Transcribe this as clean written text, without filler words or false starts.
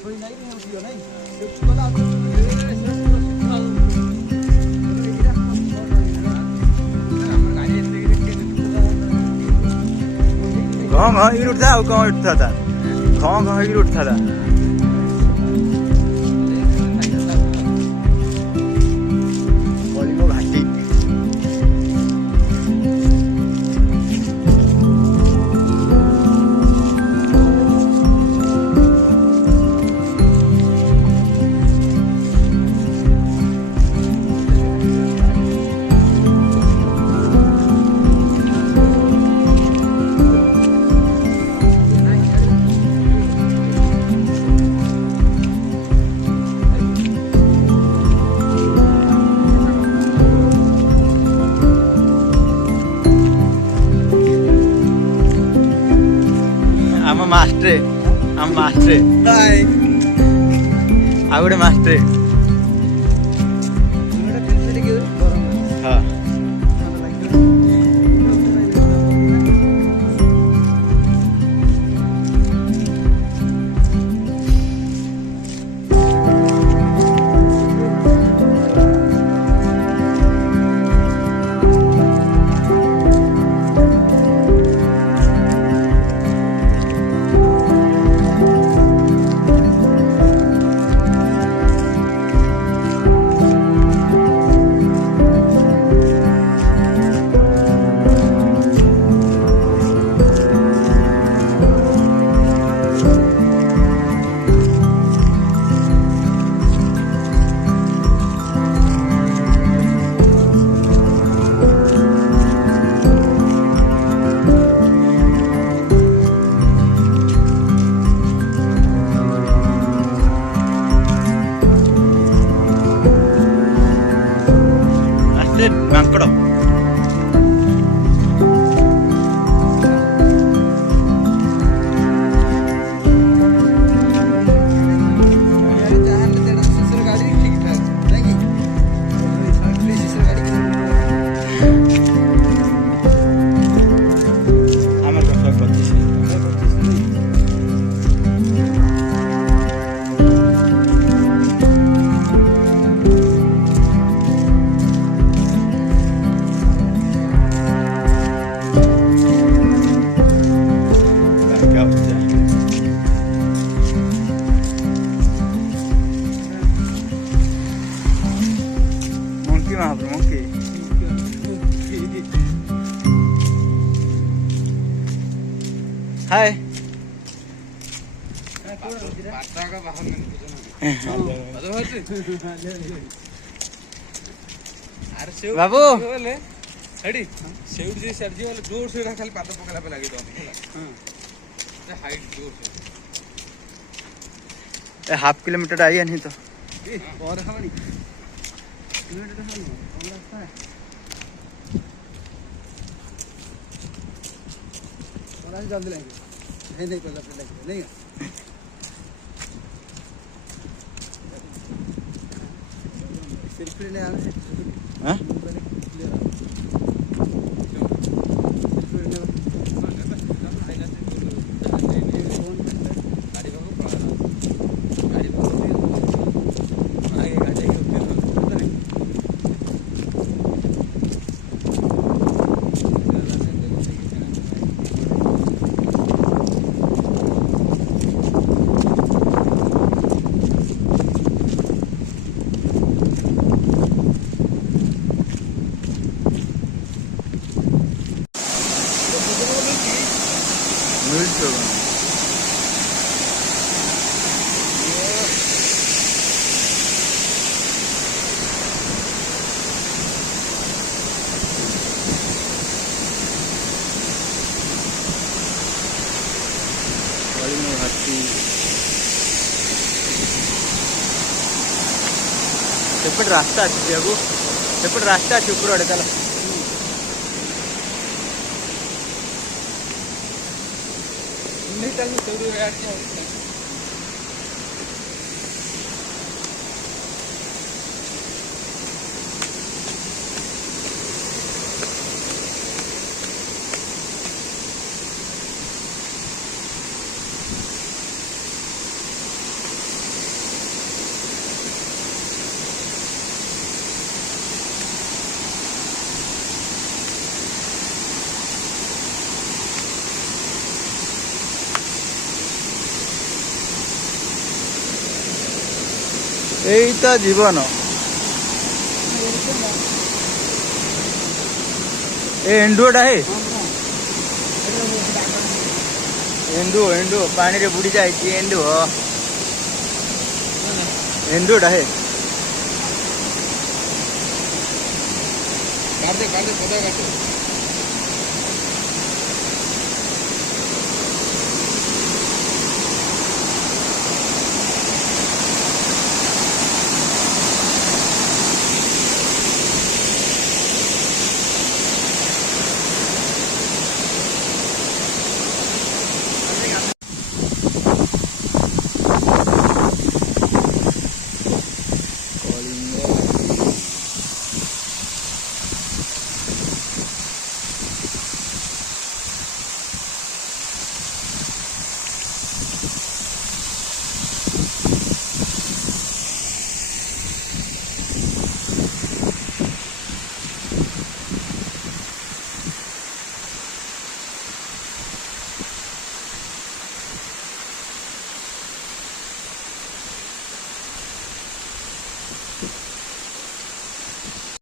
घ घ उठ्दा अब कहाँ उठ्दा त घ घ उठ्दा त घाटी मास्टर हम मास्टर आ गोटे मास्टर हाँ मांकड़ हाय बाबू जोर से खाली पात पकड़ा पे लगे हाइट जोर से हाफ किलोमीटर आई नहीं तो जल्दी लगे नहीं पहले नहीं सिर्फ ले आने हाँ सेपट रास्ता अच्छी आगु सेपट रास्ता अच्छी ऊपर आड़े चल ଏଇ ତ ଜୀବନ। ଏ ଏଣ୍ଡୁଅଟା ହେ ଏଣ୍ଡୁଅ ପାଣିରେ ବୁଡି ଯାଇଛି ଏଣ୍ଡୁଅ ଏଣ୍ଡୁଅଟା ହେ କାଟ ଦେ ପଦା କାଟ